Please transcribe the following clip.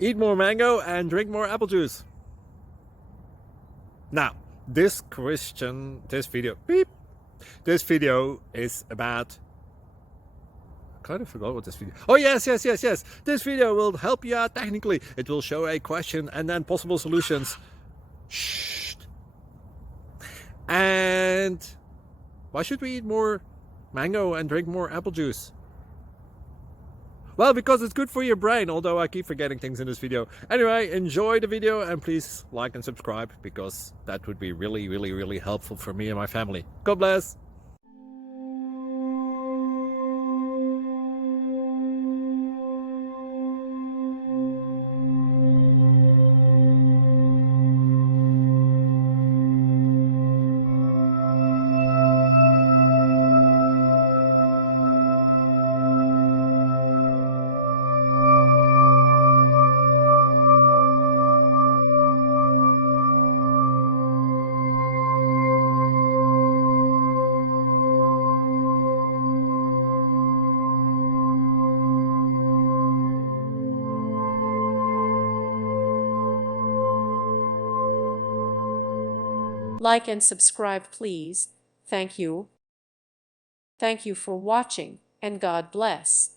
Eat more mango and drink more apple juice. Now, this video is about, I kind of forgot what this video. Oh, yes. This video will help you out technically. It will show a question and then possible solutions. Shh. And why should we eat more mango and drink more apple juice? Well, because it's good for your brain, although I keep forgetting things in this video. Anyway, enjoy the video and please like and subscribe, because that would be really helpful for me and my family. God bless! Like and subscribe, please. Thank you. Thank you for watching, and God bless.